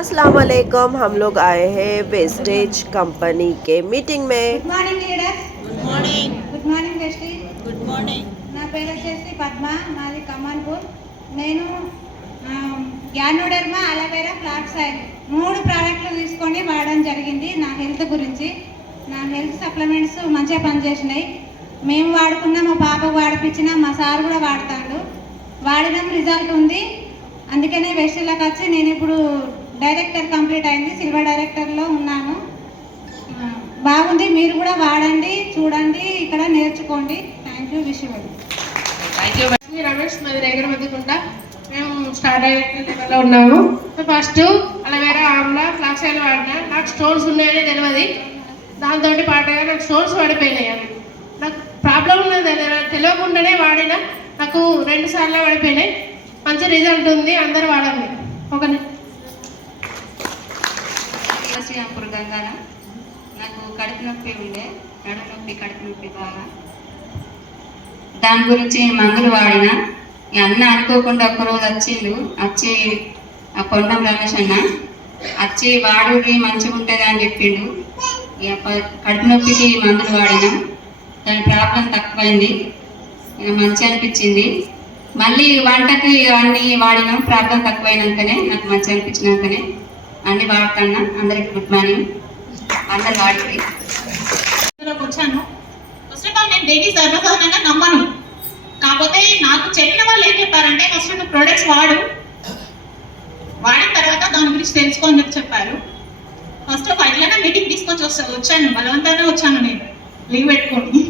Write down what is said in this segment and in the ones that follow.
अस्सलाम वालेकुम। हम लोग आए हैं वेस्टेज कंपनी के मीटिंग में। Good morning leaders. Good morning. Good morning వెస్టీ. Good morning. నా పేరు వచ్చేసి పద్మ, మాది కమాన్పూర్. నేను గ్యానోడర్మా అలోవెరా ఫ్లాక్స్ ఆయిల్ 3 ప్రోడక్ట్లు తీసుకొని వాడడం జరిగింది. నా హెల్త్ గురించి, నా హెల్త్ సప్లిమెంట్స్ మంచిగా పనిచేసినాయి. మేము వాడుకున్నా, మా పాపకు వాడిపించిన, మా సార్ కూడా వాడతాడు. వాడినాం, రిజల్ట్ ఉంది. అందుకనే వెస్టీలోకి వచ్చి నేను ఇప్పుడు డైరెక్టర్ కంప్లీట్ అయింది, సిల్వర్ డైరెక్టర్లో ఉన్నాను. బాగుంది, మీరు కూడా వాడండి, చూడండి, ఇక్కడ నేర్చుకోండి. Thank you. Wish you. Ramesh, మాది దగ్గర మధ్యకుంటా. మేము స్టార్ట్ అయ్యేలో ఉన్నాము. First aloe vera Amla flax oil వాడినా. నాకు స్టోన్స్ ఉన్నాయని తెలియదు. దాంతో పాటుగా నాకు స్టోన్స్ పడిపోయినాయి. నాకు ప్రాబ్లం ఉన్నది తెలియకుండానే వాడినా. నాకు 2 సార్లు పడిపోయినాయి. మంచి రిజల్ట్ ఉంది, అందరూ వాడండి. ఒక శ్రీరాంపూర్ గంగాన. నాకు కడుపు నొప్పి ఉండే, నడు నొప్పి, కడుపు నొప్పి బాగా. దాని గురించి మందులు వాడిన. అన్న అనుకోకుండా ఒక్కరోజు వచ్చి ఆ కొండం రమేష్ అన్న వచ్చి వాడుని మంచిగా ఉంటుంది అని చెప్పిండు. కడుపు నొప్పికి మందులు వాడిన. దాని ప్రాబ్లం తక్కువైంది, మంచి అనిపించింది. మళ్ళీ వంటకి అన్నీ వాడినాం. ప్రాబ్లం తక్కువైనాకనే, నాకు మంచి అనిపించినాకనే అన్ని వాడుతున్నా. అందరికి గుడ్ మార్నింగ్. అందరు వాడి వచ్చాను. ఫస్ట్ ఆఫ్ ఆల్ నేను డైలీ సర్వసాధారణంగా నమ్మను. కాకపోతే నాకు చెప్పిన వాళ్ళు ఏం చెప్పారంటే, ఫస్ట్ నువ్వు ప్రొడక్ట్స్ వాడిన తర్వాత దాని గురించి తెలుసుకోని చెప్పారు. ఫస్ట్ ఆఫ్ ఎట్లైనా మీటింగ్ తీసుకొచ్చి వచ్చాను, బలవంతంగా వచ్చాను. నేను లీవ్ పెట్టుకోండి.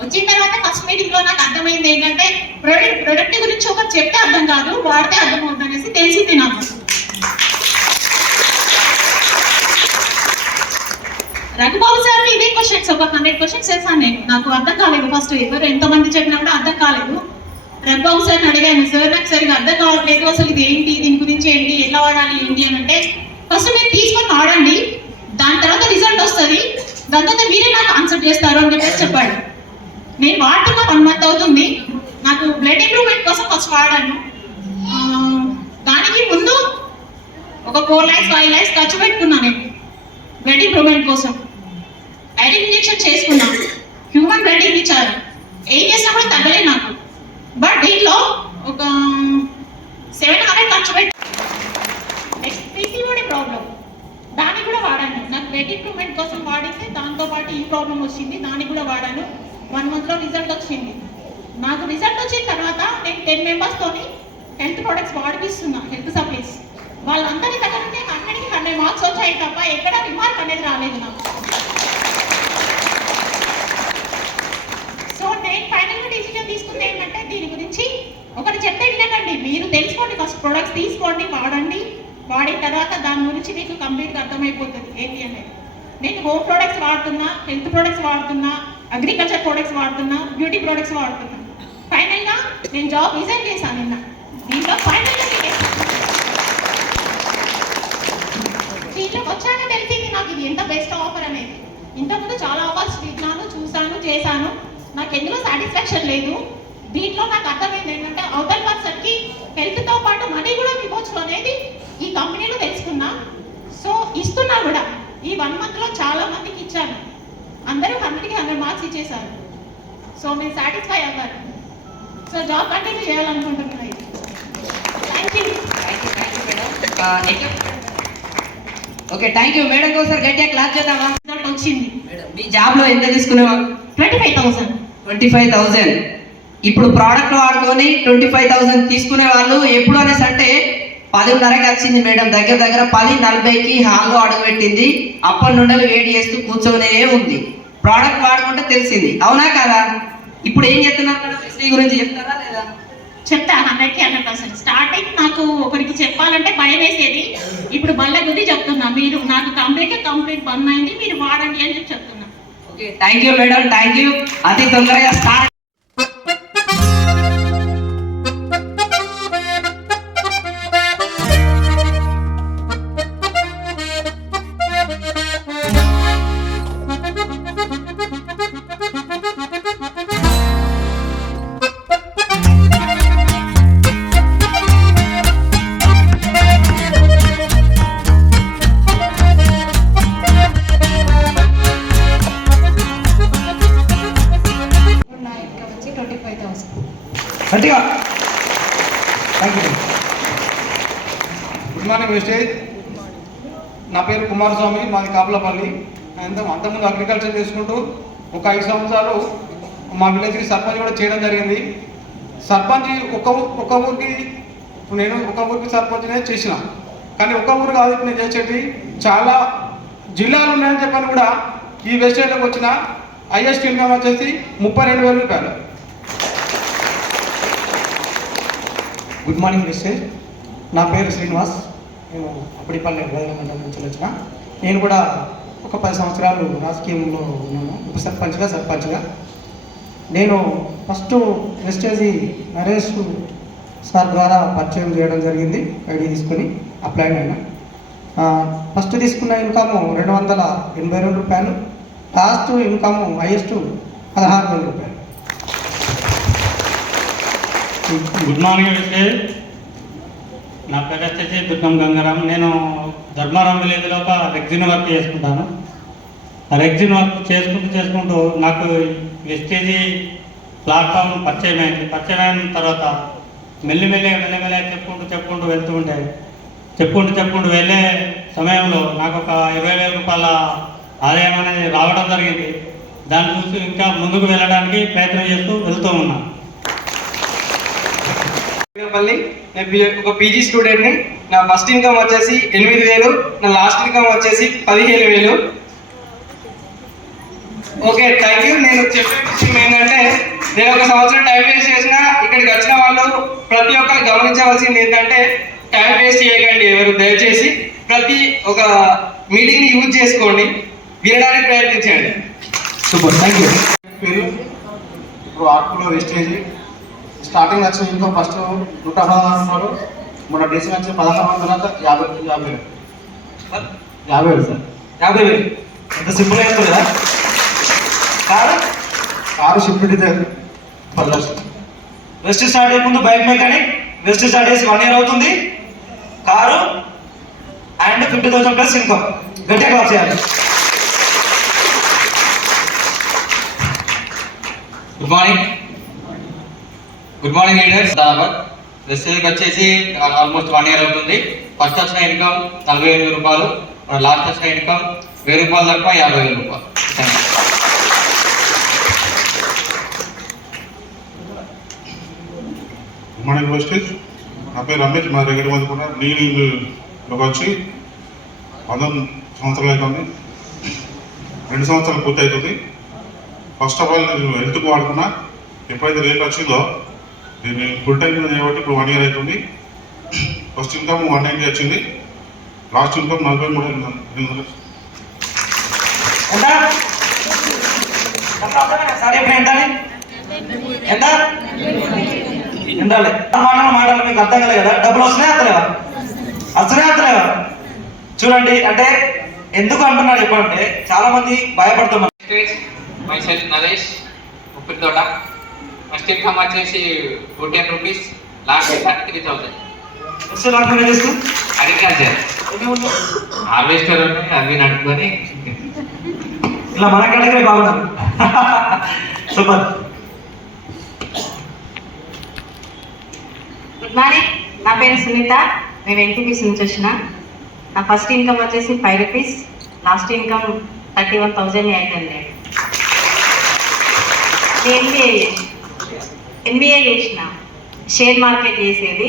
వచ్చిన తర్వాత ఫస్ట్ మీటింగ్ లో నాకు అర్థమైంది ఏంటంటే, ప్రొడక్ట్ గురించి ఒకరు చెప్తే అర్థం కాదు, వాడితే అర్థం అవుతుంది అనేసి తెలిసింది నాకు. రఘుబాబు సార్ ఇదే క్వశ్చన్స్ ఒక 100 క్వశ్చన్స్ చేశాను నేను. నాకు అర్థం కాలేదు. ఫస్ట్ ఎవరు ఎంతమంది చెప్పినా కూడా అర్థం కాలేదు. రఘుబాబు సార్ని అడిగాను, సార్ నాకు సరిగా అర్థం కావట్లేదు, అసలు ఇది ఏంటి, దీని గురించి ఏంటి, ఎలా వాడాలి ఏంటి అని అంటే, ఫస్ట్ మీరు తీసుకొని వాడండి, దాని తర్వాత రిజల్ట్ వస్తుంది, దాని తర్వాత మీరే నాకు ఆన్సర్ చేస్తారు అని చెప్పాడు. నేను వాడుతున్న 1 మంత్ అవుతుంది. నాకు బ్లడ్ ఇంప్రూవ్మెంట్ కోసం ఫస్ట్ వాడాను. దానికి ముందు ఒక 4 lakhs 5 lakhs ఖర్చు పెట్టుకున్నాను నేను బ్లడ్ ఇంప్రూవ్మెంట్ కోసం. ఐరన్ ఇంజెక్షన్ చేసుకున్నాను, హ్యూమన్ బ్లడ్ ఇచ్చారు. ఏం చేసినా కూడా తగ్గలేదు నాకు. బట్ దీంట్లో ఒక 700 ఖర్చు పెట్టి నెక్స్ట్ పీసీఓడి ప్రాబ్లం, దాన్ని కూడా వాడాను. నాకు బ్లడ్ ఇంప్రూవ్మెంట్ కోసం వాడితే దాంతోపాటు ఈ ప్రాబ్లం వచ్చింది, దాన్ని కూడా వాడాను. 1 month లో రిజల్ట్ వచ్చింది. నాకు రిజల్ట్ వచ్చిన తర్వాత నేను 10 members తోని హెల్త్ ప్రొడక్ట్స్ వాడిపిస్తున్నా, హెల్త్ సప్లైస్. వాళ్ళందరి దగ్గర 100కి 100 మార్క్స్ వచ్చాయి తప్ప ఎక్కడ రిమార్క్ అనేది రాలేదు నాకు. సో నేను ఫైనల్గా డిసిజన్ తీసుకుంది ఏంటంటే, దీని గురించి ఒకటి చెప్తే వినకండి, మీరు తెలుసుకోండి. ఫస్ట్ ప్రొడక్ట్స్ తీసుకోండి, వాడండి. వాడిన తర్వాత దాని గురించి మీకు కంప్లీట్గా అర్థమైపోతుంది ఏంటి అనేది. నేను హోమ్ ప్రొడక్ట్స్ వాడుతున్నా, హెల్త్ ప్రొడక్ట్స్ వాడుతున్నా, అగ్రికల్చర్ ప్రొడక్ట్స్ వాడుతున్నా, బ్యూటీ ప్రొడక్ట్స్ వాడుతున్నా. ఫైనల్గా నేను జాబ్ రిజైన్ చేశాను నిన్న. దీంట్లో ఫైనల్గా దీంట్లోకి వచ్చాక తెలిసింది నాకు ఇది ఎంత బెస్ట్ ఆఫర్ అనేది. ఇంతకుముందు చాలా ఆఫర్స్ విన్నాను, చూసాను, చేశాను, నాకు ఎందులో సాటిస్ఫాక్షన్ లేదు. దీంట్లో నాకు అర్థమైంది ఏంటంటే, అవతల పర్సన్కి హెల్త్తో పాటు మనీ కూడా ఇవ్వచ్చు అనేది ఈ కంపెనీలో తెలుసుకున్నా. సో ఇస్తున్నా కూడా. ఈ 1 monthలో చాలా మందికి ఇచ్చాను, అందరూ 100కి 100 మార్క్స్ ఇచ్చేసారు. సో నేను సాటిస్ఫై అవ్వాలి. సో జాబ్ కంటిన్యూ చేయాలనుకుంటున్నాను. Thank you. Okay, thank you madam. ఒకసారి గట్టిగా క్లాస్ చేద్దామా? వచ్చింది. మీ జాబ్ లో ఎంత తీసుకునేవాళ్ళు? 25,000. 25,000. ఇప్పుడు ప్రోడక్ట్ వాడుకొని 25,000 తీసుకునే వాళ్ళు ఎప్పుడు అనేసి అంటే 10:30కి వచ్చింది మేడం. దగ్గర 10:40కి హాల్లో అడుగుపెట్టింది. అప్పటి నుండి వేడి చేస్తూ కూర్చొనే ఉంది. ప్రోడక్ట్ వాడుకుంటే తెలిసింది, అవునా కదా? ఇప్పుడు ఏం చెప్తున్నారు మేడం? ఎస్టీ గురించి చెప్తారా లేదా? చెప్తా. 100కి 100%. స్టార్టింగ్ నాకు ఒకరికి చెప్పాలంటే భయం వేసేది. ఇప్పుడు బల్ల గుద్ది చెప్తున్నా, మీరు నాకు కంప్లీట్ బంద్ అయింది, మీరు వాడండి అని చెప్తున్నా. Okay, thank you madam, thank you. అతి తొందరగా స్టార్ట్. Morning Vestige. నా పేరు కుమారస్వామి, మాది కాపులపల్లి. అంతకుముందు అగ్రికల్చర్ చేసుకుంటూ ఒక 5 సంవత్సరాలు మా విలేజ్కి సర్పంచ్ కూడా చేయడం జరిగింది. సర్పంచ్ ఒక ఊరికి నేను ఒక ఊరికి సర్పంచ్నే చేసిన, కానీ ఒక ఊరు కాదు నేను చేసేది చాలా జిల్లాలు ఉన్నాయని చెప్పని కూడా ఈ వెస్టేజ్లోకి వచ్చిన హైయెస్ట్ ఇన్కమ్ వచ్చేసి 32,000 రూపాయలు. Good morning Vestige. నా పేరు శ్రీనివాస్. నేను అప్పటిపల్లి మండలం నుంచి వచ్చిన. నేను కూడా ఒక 10 సంవత్సరాలు రాజకీయంలో ఉన్నాను, ఉప సర్పంచ్గా. నేను ఫస్ట్ వెస్టేజీ నరేష్ సార్ ద్వారా పరిచయం చేయడం జరిగింది. ఐడి తీసుకొని అప్లై అయినా. ఫస్ట్ తీసుకున్న ఇన్కమ్ 282 రూపాయలు, లాస్ట్ ఇన్కమ్ హైయెస్ట్ 16,000 రూపాయలు. Good morning Vestige. నా పేరు వచ్చేసి దుర్గం గంగారాం. నేను ధర్మారాం విలేజ్లో ఒక రెగ్జిన్ వర్క్ చేసుకుంటాను. ఆ రెగ్జిన్ వర్క్ చేసుకుంటూ నాకు వెస్టేజీ ప్లాట్ఫామ్ పరిచయం అయింది. పరిచయం అయిన తర్వాత మెల్లిమెల్లిగా చెప్పుకుంటూ వెళ్ళే సమయంలో నాకు ఒక 20,000 రూపాయల ఆదాయం అనేది రావడం జరిగింది. దాన్ని చూసి ఇంకా ముందుకు వెళ్ళడానికి ప్రయత్నం చేస్తూ వెళ్తూ ఉన్నాను. నేను ఒక పీజీ స్టూడెంట్ని. నా ఫస్ట్ ఇన్కమ్ వచ్చేసి 8,000, నా లాస్ట్ ఇన్కమ్ వచ్చేసి 15,000. Okay, thank you. నేను చెప్పే విషయం ఏంటంటే, నేను ఒక సంవత్సరం టైం వేస్ట్ చేసిన ఇక్కడికి వచ్చిన వాళ్ళు ప్రతి ఒక్కరు గమనించవలసింది ఏంటంటే, టైం వేస్ట్ చేయకండి ఎవరు. దయచేసి ప్రతి ఒక మీటింగ్ని యూజ్ చేసుకోండి, వినడానికి ప్రయత్నించండి. Super, thank you. పేరు ఇప్పుడు ఆర్కులో వెస్టేజ్ స్టార్టింగ్ వచ్చిన ఇన్కమ్ ఫస్ట్ 116 రూపాయలు, మన డేస్ వచ్చి 1150 సార్. 50,000 ఎంత సింపుల్ అవుతుంది కదా. కారు షిఫ్ట్ వెస్ట్ స్టార్ట్ అయ్యే ముందు బైక్ మెకానిక్, వెస్ట్ స్టార్ట్ చేసి 1 year అవుతుంది. Car and 50,000 plus income. గట్టిగా క్లాప్ చేయాలి. Good morning leaders. వెస్టేజ్కి వచ్చేసి ఆల్మోస్ట్ 1 year అవుతుంది. ఫస్ట్ వచ్చిన ఇన్కమ్ 40,000 రూపాయలు, లాస్ట్ వచ్చిన ఇన్కమ్ 1,000 రూపాయలు తక్కువ 50,000 రూపాయలు. Good morning Vestige. నా పేరు రమేష్, మా దగ్గర కూడా నేను వచ్చి 11 సంవత్సరాలు అవుతుంది. 2 సంవత్సరాలు పూర్తి అవుతుంది. ఫస్ట్ ఆఫ్ ఆల్ నేను హెల్త్కి వాడుకున్నా. ఎప్పుడైతే రేట్ వచ్చిందో నేను ఫుల్ టైం చేయబట్టి ఇప్పుడు 1 year అవుతుంది. ఫస్ట్ ఇన్కమ్ 190 వచ్చింది, లాస్ట్ ఇన్కమ్ 43,000. మాటలు మీకు అర్థం కాలే కదా. డబ్బులు వస్తున్నాయా చూడండి. అంటే ఎందుకు అంటున్నారు చెప్పంటే, చాలా మంది భయపడుతున్నారు. మైసెల్ఫ్ నరేష్, ఉప్పిరితోట. ఫస్ట్ ఇన్కమ్ వచ్చేసి 14 రూపీస్, లాస్ట్ 33,000. అగ్రికల్చర్ హార్వెస్టర్ అవి నడుపుకొని ఇలా మన కేటగిరీ బాగున్నారు. సూపర్. Good morning. నా పేరు సునీత. నేను ఎన్టీపీసీ నుంచి వచ్చిన. నా ఫస్ట్ ఇన్కమ్ వచ్చేసి 5 రూపీస్, లాస్ట్ ఇన్కమ్ 31,800. ఎంబీఏ చేసిన. షేర్ మార్కెట్ చేసేది.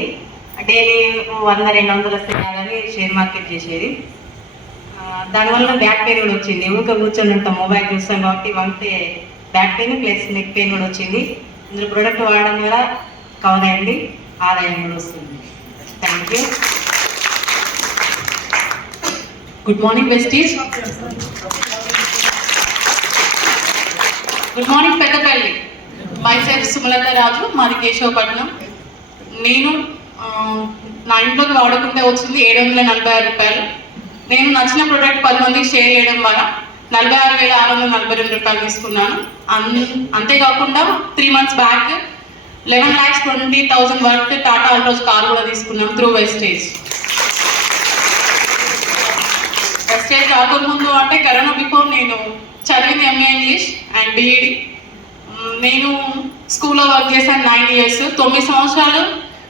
డైలీ 100-200 వస్తాయి కానీ షేర్ మార్కెట్ చేసేది. దానివల్ల బ్యాక్ పెయిన్ కూడా వచ్చింది. ఊరికే కూర్చొని ఉంటాం, మొబైల్ చూస్తాం కాబట్టి వంటే back pain plus neck pain కూడా వచ్చింది. ఇందులో ప్రోడక్ట్ వాడడం ద్వారా కవర్ అయ్యింది, ఆదాయం కూడా వస్తుంది. Thank you. Good morning Vestige. Good morning Peddapalli. Myself Sumalatha Raju, మాది కేశవపట్నం. నేను నా ఇంట్లోకి వాడకుంటే వచ్చింది 746 రూపాయలు. నేను నచ్చిన ప్రోడక్ట్ 10 మందికి షేర్ చేయడం వల్ల 46,642 రూపాయలు తీసుకున్నాను. అంతేకాకుండా 3 months back 11,20,000 worth Tata Altos car కూడా తీసుకున్నాం త్రూ వెస్టేజ్. వెస్టేజ్ రాకముందు అంటే కరోనా బిఫోర్ నేను చదివింది ఎంఏ ఇంగ్లీష్ అండ్ బీఈడి. నేను స్కూల్లో వర్క్ చేశాను 9 years. 9 సంవత్సరాలు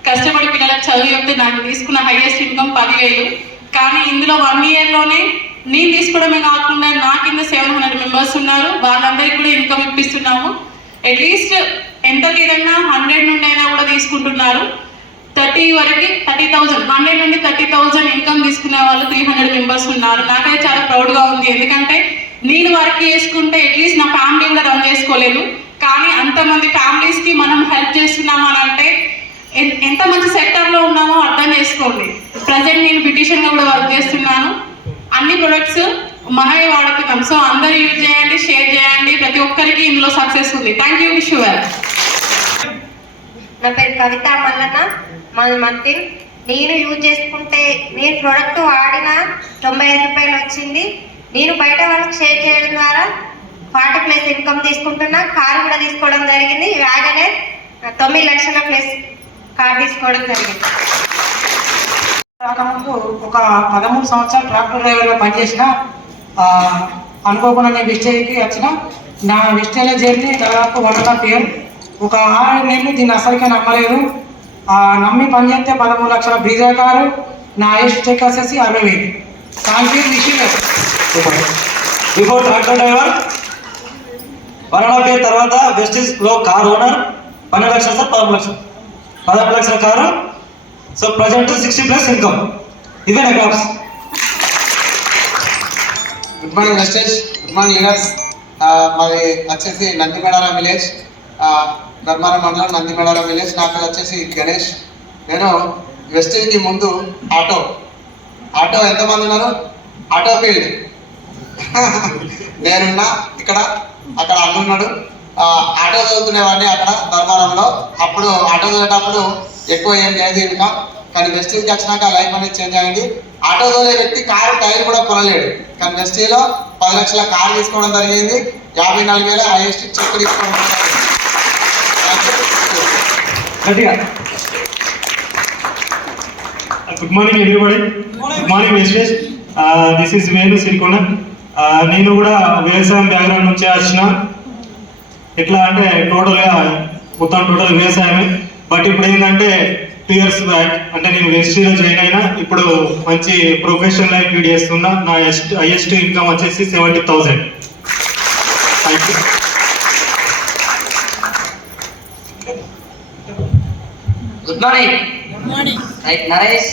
కష్టపడి పిల్లలకు చదువు చెప్తే నాకు తీసుకున్న హైయెస్ట్ ఇన్కమ్ 10,000. కానీ ఇందులో 1 ఇయర్లోనే నేను తీసుకోవడమే కాకుండా నా కింద 700 మెంబర్స్ ఉన్నారు, వాళ్ళందరికీ కూడా ఇన్కమ్ ఇప్పిస్తున్నాము. అట్లీస్ట్ ఎంత లేదన్నా 100 నుండి అయినా కూడా తీసుకుంటున్నారు. 30 వరకు 30,000, 100 నుండి 30,000 ఇన్కమ్ తీసుకునే వాళ్ళు 300 మెంబర్స్ ఉన్నారు. నాకైతే చాలా ప్రౌడ్గా ఉంది. ఎందుకంటే నేను వర్క్ చేసుకుంటే అట్లీస్ట్ నా ఫ్యామిలీ కూడా రన్ చేసుకోలేదు, కానీ అంతమంది ఫ్యామిలీస్కి మనం హెల్ప్ చేస్తున్నాము అని అంటే ఎంత మంచి సెక్టర్లో ఉన్నామో అర్థం చేసుకోండి. ప్రజెంట్ నేను బ్యూటిషియన్గా కూడా వర్క్ చేస్తున్నాను. అన్ని ప్రొడక్ట్స్ మనమే వాడుతున్నాం. సో అందరూ యూజ్ చేయండి, షేర్ చేయండి, ప్రతి ఒక్కరికి ఇందులో సక్సెస్ ఉంది. Thank you. Wish you well. నా పేరు కవిత మల్లన్న, మాది మంత్రి. నేను యూజ్ చేసుకుంటే నేను ప్రోడక్ట్ వాడిన 95 రూపాయలు వచ్చింది. నేను బయట వాళ్ళకి షేర్ చేయడం ద్వారా 40+ ఇన్కమ్ తీసుకుంటున్నా. కారు కూడా తీసుకోవడం జరిగింది. వ్యాగనర్ 9 లక్షల ప్లస్ కార్ తీసుకోవడం జరిగింది. రాకముందు ఒక 13 సంవత్సరాలు ట్రాక్టర్ డ్రైవర్గా పనిచేసిన, అనుకోకుండా నేను వెస్టేజ్కి వచ్చిన. నా వెస్టేజ్లో చేరితే దాదాపు 1.5 ఇయర్, ఒక 6 నెలలు దీన్ని అసలుకే నమ్మలేదు. నమ్మి పనిచేస్తే 13 లక్షల బ్రీజా కారు, నా హైయెస్ట్ చెక్ వచ్చేసి 60,000. Thank you. విషయం బిఫోర్ ట్రాక్టర్ డ్రైవర్ 1.5 ఇయర్ తర్వాత వెస్టేజ్లో కార్ ఓనర్ 12 లక్షలు సార్, 13 లక్షల కారు. So present 60+ income. ఇవే నా claps. Good morning Vestige, good morning leaders. మాది వచ్చేసి నందిమేడారం విలేజ్, ధర్మారం మండలం నందిమేడారం విలేజ్. నా పేరు వచ్చేసి గణేష్. నేను వెస్టేజ్కి ముందు ఆటో ఎంతమంది ఉన్నారు? ఆటో ఫీల్డ్ నేనున్నా ఇక్కడ, అక్కడ అన్నున్నాడు. ఆటో చదువుకునేవాడిని అక్కడ ధర్మారంలో. అప్పుడు ఆటో చదివేటప్పుడు ఎక్కువ ఏం లేదు ఇంకా, కానీ వెస్టీజ్కి వచ్చినాక లైఫ్ అనేది చేంజ్ అయింది. ఆటో తోలే వ్యక్తి కారు టైర్ కూడా కొనలేడు, కానీ వెస్టీలో 10 లక్షల కారు తీసుకోవడం జరిగింది. 54,000 హైయెస్ట్ చెక్ తీసుకోవడం జరిగింది. Good morning everybody. Good morning Vestige. This is Venu Sirikonda. నేను కూడా వ్యవసాయం బ్యాక్గ్రౌండ్ నుంచి వచ్చిన. ఎట్లా అంటే టోటల్ వ్యవసాయమే. బట్ ఇప్పుడు ఏంటంటే 2 years బ్యాక్ అంటే నేను వెస్టీలో జాయిన్ అయినా. ఇప్పుడు మంచి ప్రొఫెషనల్ లైఫ్ లీడ్ చేస్తున్నా. నా హైయెస్ట్ ఇన్కమ్ వచ్చేసి 70,000. Thank you. Good morning. Right Naresh.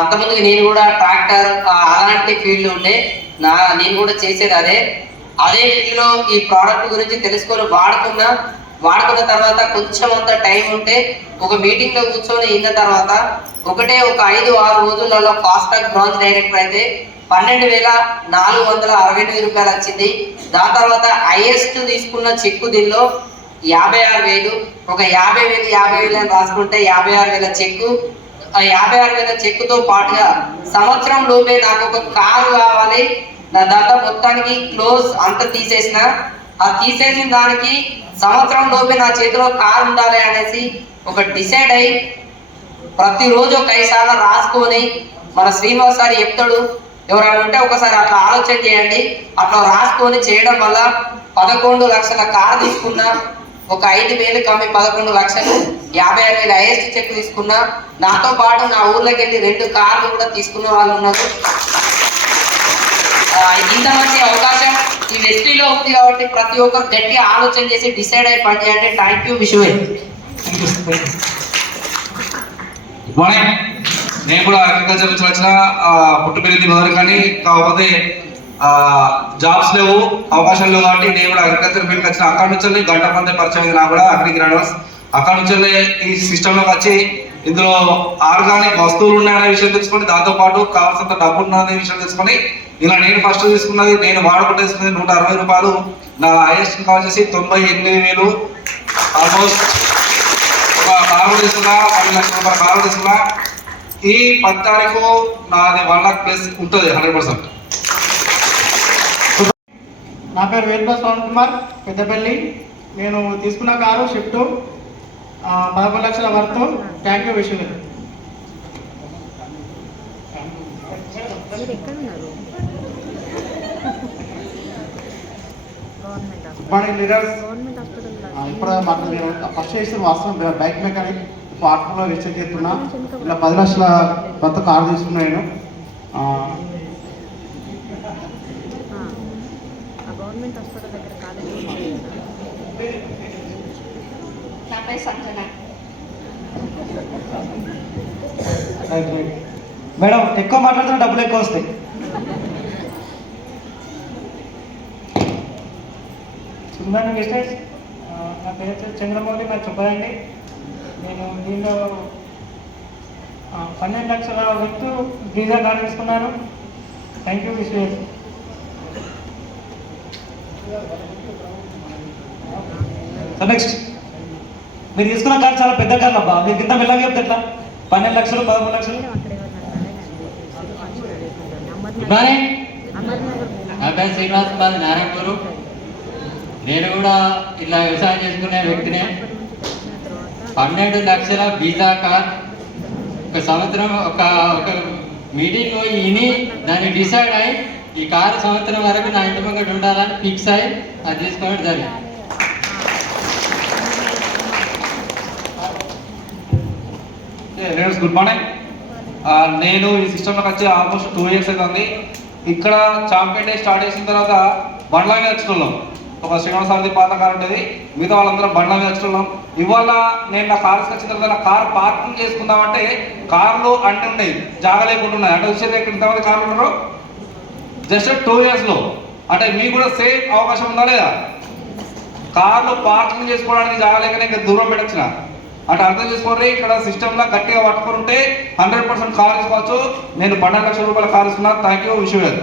అంతకుముందు నేను కూడా ట్రాక్టర్ అలాంటి ఫీల్డ్ ఉండే, నేను కూడా చేసేది అదే ఫీల్డ్లో ఈ ప్రోడక్ట్ గురించి తెలుసుకొని వాడుకున్న తర్వాత కొంచెం అంత టైం ఉంటే ఒక మీటింగ్లో కూర్చొని అయిన తర్వాత ఒక 5-6 రోజులలో ఫాస్ట్రాక్ బ్రాంచ్ డైరెక్టర్ అయితే 12,468 రూపాయలు వచ్చింది. దాని తర్వాత హైయెస్ట్ తీసుకున్న చెక్కు దీనిలో 56,000. ఒక 50,000 అని రాసుకుంటే 56,000 చెక్కు. ఆ 56,000 చెక్కుతో పాటుగా సంవత్సరం లోపే నాకు ఒక కారు కావాలి. నా దాంట్లో మొత్తానికి క్లోజ్ అంత తీసేసిన. ఆ తీసేసిన దానికి సంవత్సరం లోపే నా చేతిలో కారు ఉండాలి అనేసి ఒక డిసైడ్ అయ్యి ప్రతిరోజు ఒక 5 సార్లు రాసుకొని, మన శ్రీనివాస్ సార్ చెప్తాడు, ఎవరైనా ఉంటే ఒకసారి అట్లా ఆలోచన చేయండి. అట్లా రాసుకొని చేయడం వల్ల 11 లక్షల కారు తీసుకున్నా. ఒక 5,000 కమ్మి 11 లక్షలు, 56,000 హైయెస్ట్ చెక్ తీసుకున్నా. నాతో పాటు నా ఊర్లోకి వెళ్ళి 2 కార్లు కూడా తీసుకున్న వాళ్ళు ఉన్నారు. ఇంత మంచి అవకాశం ఈ వెస్టీలో ఉంది కాబట్టి ప్రతి ఒక్కరు గట్టి ఆలోచన చేసి డిసైడ్ అయి పని చేయండి. Thank you. Wish you. Good morning. నేను కూడా అగ్రికల్చర్ నుంచి వచ్చిన, పుట్టు పెరిగింది మొదలు, కానీ కాకపోతే జాబ్స్ లేవు, అవకాశాలు లేవు కాబట్టి నేను కూడా అగ్రికల్చర్ ఫీల్డ్కి వచ్చిన. అక్కడ నుంచి గంట మంది పరిచయం అయింది నాకు కూడా అగ్రి గ్రాడ్యుయేట్స్. అక్కడ నుంచి ఈ సిస్టంలోకి వచ్చి ఇందులో ఆర్గానిక్ వస్తువులు ఉన్నాయనే విషయం తెలుసుకొని, దాంతోపాటు కావాల్సినంత డబ్బు ఉన్నదనే విషయం తెలుసుకొని ఇలా నేను ఫస్ట్ తీసుకున్నది, నేను వాడుకుంటే తీసుకున్నది 160 రూపాయలు. నా హైయెస్ట్ ఇన్కమ్ వచ్చేసి 98,000. ఆల్మోస్ట్ ఒక కారు తీసుకున్నా, 10 లక్షల రూపాయల కారు తీసుకున్నా. ఈ 10 తారీఖు నాది 1 lakh ప్లస్ ఉంటుంది 100%. నా పేరు వేణుగోపాల్ పవన్ కుమార్, పెద్దపల్లి. నేను తీసుకున్న కారు షిఫ్ట్ 11 లక్షల వర్త్. Thank you. విషయం గుడ్ మార్నింగ్ లీడర్స్. ఇప్పుడు మాకు నేను ఫస్ట్ చేసిన వాస్తవం బైక్ మెకానిక్. పార్ట్ 2లో రిజిస్టర్ చేస్తున్నా. ఇలా 10 లక్షల కొత్త కారు తీసుకున్నాను నేను. గవర్నమెంట్ హాస్పిటల్ దగ్గర కాలేజీ నా పేరు సంజన. మేడం ఎక్కువ మాట్లాడుతున్న డబ్బులు ఎక్కువ వస్తాయి. Good morning visitors. నా పేరు చంద్రమౌళి, మరి చెప్పదండి. నేను దీనిలో 12 లక్షల వ్యక్తు వీసా కార్డు తీసుకున్నాను. Thank you Vishwesh. So next మీరు తీసుకున్న కార్డు చాలా పెద్ద కార్డు అబ్బా. మీరు కింద మెల్లగా చెప్తే ఎట్లా? 12 లక్షలు 13 లక్షలు. Good morning. నా పేరు శ్రీనివాస్, మాది నారాయణపూరు. నేను కూడా ఇలా వ్యవసాయం చేసుకునే వ్యక్తినే. 12 లక్షల వీసా కార్ ఒక సంవత్సరం ఒక మీటింగ్ విని దాన్ని డిసైడ్ అయ్యి ఈ కారు సంవత్సరం వరకు నా ఇంటి ముంగట ఉండాలని ఫిక్స్ అయ్యి అది తీసుకోవడం జరిగింది. Good morning. నేను ఈ సిస్టంలోకి వచ్చి ఆల్మోస్ట్ 2 ఇయర్స్ అవుతుంది. ఇక్కడ ఛాంపియన్ డే స్టార్ట్ చేసిన తర్వాత బండ్ల మీద వచ్చుకున్నాం. ఒక శ్రీనివాస సారథి పాత కారు ఉంటుంది, మిగతా వాళ్ళందరం బండ్ల మీద వచ్చుకున్నాం. ఇవాళ నేను నా కారు వచ్చిన తర్వాత నా కారు పార్కింగ్ చేసుకుందామంటే కార్లు అంటే ఉన్నాయి, జాగా లేకుండా ఉన్నాయి. అంటే వచ్చేది ఇంతమంది కార్లు ఉన్నారు జస్ట్ 2 ఇయర్స్లో. అంటే మీకు కూడా సేమ్ అవకాశం ఉందా లేదా? కార్లు పార్కింగ్ చేసుకోవడానికి జాగా లేకనే ఇంకా దూరం పెట్టొచ్చిన. అంటే అర్థం చేసుకోండి, ఇక్కడ సిస్టంలో గట్టిగా పట్టుకొని ఉంటే 100% కార్ తీసుకోవచ్చు. నేను 12 లక్షల రూపాయల కార్ ఇస్తున్నా. Thank you. Wish you well.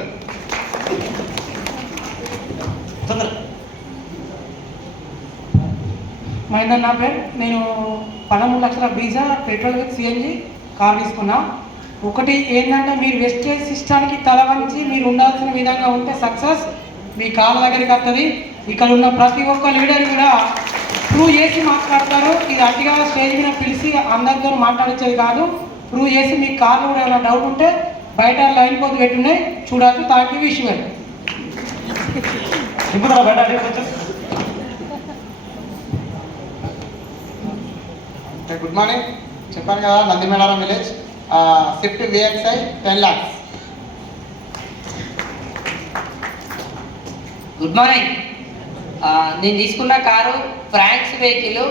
Mahender నా పేరు. నేను 13 లక్షల visa petrol with CNG car తీసుకున్నా. ఒకటి ఏంటంటే మీరు వెస్టేజ్ సిస్టానికి తల వంచి మీరు ఉండాల్సిన విధంగా ఉంటే సక్సెస్ మీ కాళ్ళ దగ్గరికి వస్తుంది. ఇక్కడ ఉన్న ప్రతి ఒక్క లీడర్ కూడా ప్రూవ్ చేసి మాట్లాడతారు. ఇది అట్టిగా స్టేజ్ మీద పిలిచి అందరితో మాట్లాడించేది కాదు. ప్రూవ్ చేసి మీ కార్లు కూడా ఏమైనా డౌట్ ఉంటే బయట లైన్ పొద్దు పెట్టున్నాయి చూడవచ్చు. Thank you. Wish you well. Good morning. చెప్పాను కదా, Nandimedaram village, Swift VXI 10 lakhs. Good morning. నేను తీసుకున్న కారు ఫ్రాంక్స్ వెహికల్.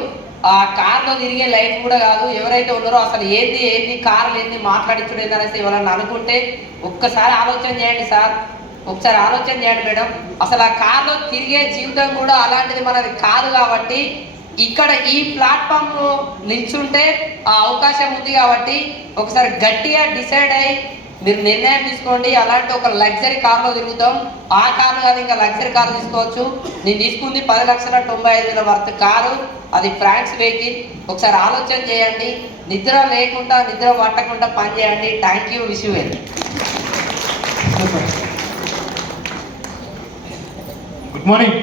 ఆ కార్లో తిరిగే లైఫ్ కూడా కాదు. ఎవరైతే ఉన్నారో అసలు ఏంది కార్లు ఏంది మాట్లాడించుడు ఏంది అనేసి ఎవరన్నా అనుకుంటే ఒక్కసారి ఆలోచన చేయండి సార్, ఒకసారి ఆలోచన చేయండి మేడం. అసలు ఆ కార్లో తిరిగే జీవితం కూడా అలాంటిది మనది కాదు. కాబట్టి ఇక్కడ ఈ ప్లాట్ఫామ్ నిల్చుంటే ఆ అవకాశం ఉంది. కాబట్టి ఒకసారి గట్టిగా డిసైడ్ అయ్యి మీరు నిర్ణయం తీసుకోండి. అలాంటి ఒక లగ్జరీ కార్లో తిరుగుతాం. ఆ కార్లు కాదు, ఇంకా లగ్జరీ కారు తీసుకోవచ్చు. నేను తీసుకుంది 10,95,000 వర్త్ కారు. అది ఫ్రాంక్స్ వెహికల్. ఒకసారి ఆలోచన చేయండి. నిద్ర లేకుండా నిద్ర పట్టకుండా పని చేయండి. Thank you. Wish you well. Good morning.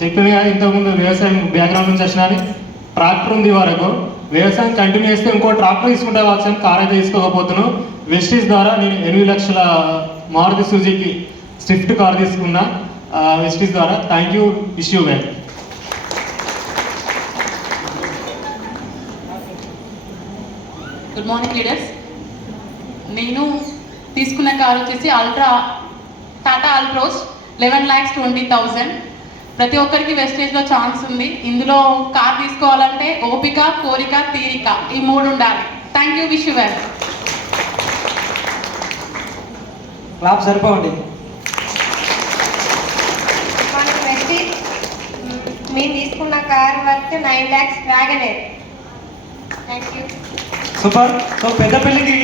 చెప్పింది కానీ ఇంతకుముందు వ్యవసాయం బ్యాక్గ్రౌండ్ నుంచి వచ్చినాని ట్రాక్టర్ ఉంది వరకు వ్యవసాయం కంటిన్యూ చేస్తే ఇంకో ట్రాక్టర్ తీసుకుంటే వచ్చాను. కార్ అయితే తీసుకోకపోతున్నాను. వెస్టీస్ ద్వారా నేను 8 లక్షల మారుతి సుజుకి స్విఫ్ట్ కార్ తీసుకున్నా వెస్టీస్ ద్వారా. Thank you. Wish you well. Good morning leaders. నేను తీసుకున్న కార్ వచ్చేసి టాటా అల్ట్రోస్ 11,20,000. ప్రతి ఒక్కరికి వెస్టేజ్లో ఛాన్స్ ఉంది. ఇందులో కార్ తీసుకోవాలంటే ఓపిక, కోరిక, తీరిక ఈ 3 ఉండాలి. Thank you. Wish you well. Clap సరిపోండి. మేము తీసుకున్న car worth 9 lakhs WagonR. Thank you. Super. So పెద్ద పెళ్ళికి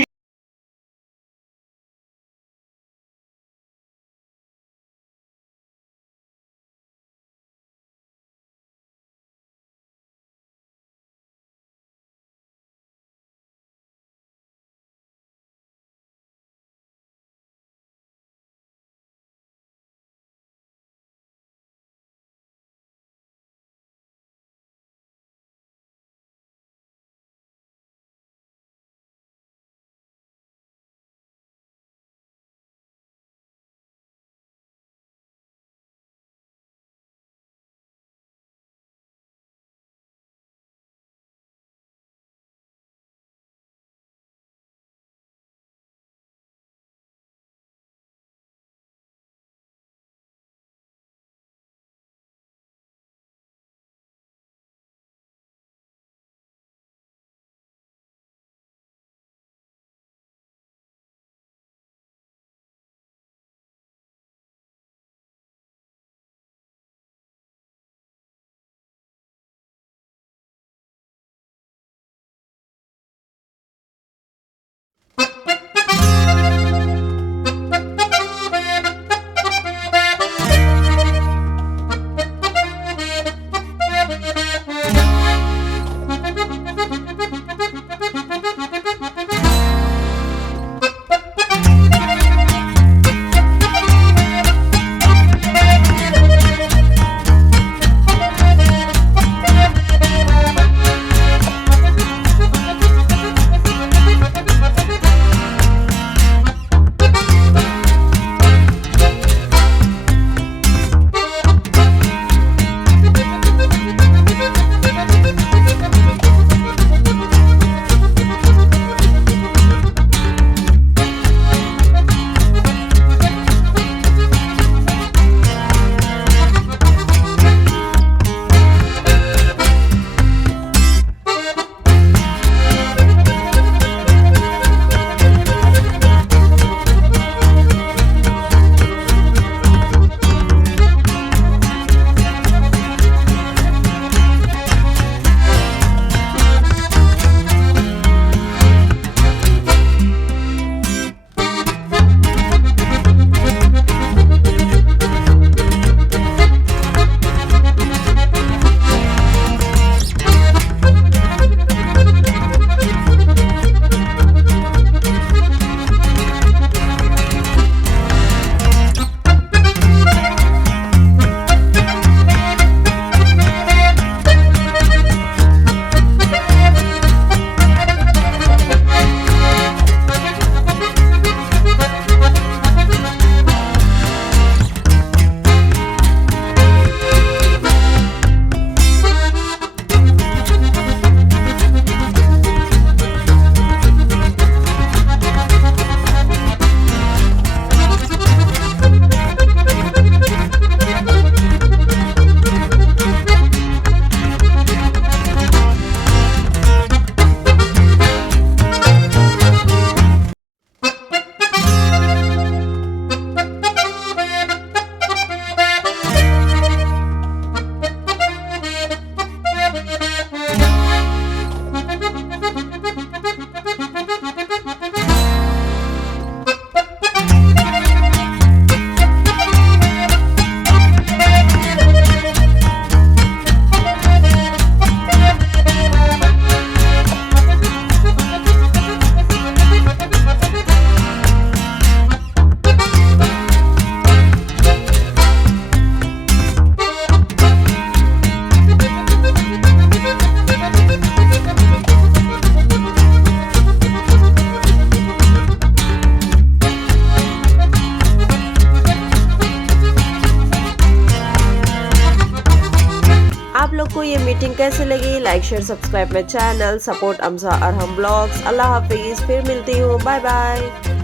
एडिटिंग कैसे लगी, like share subscribe my channel, support Amja Arham blogs. अल्लाह हाफिज़, फिर मिलती हूँ, बाय बाय।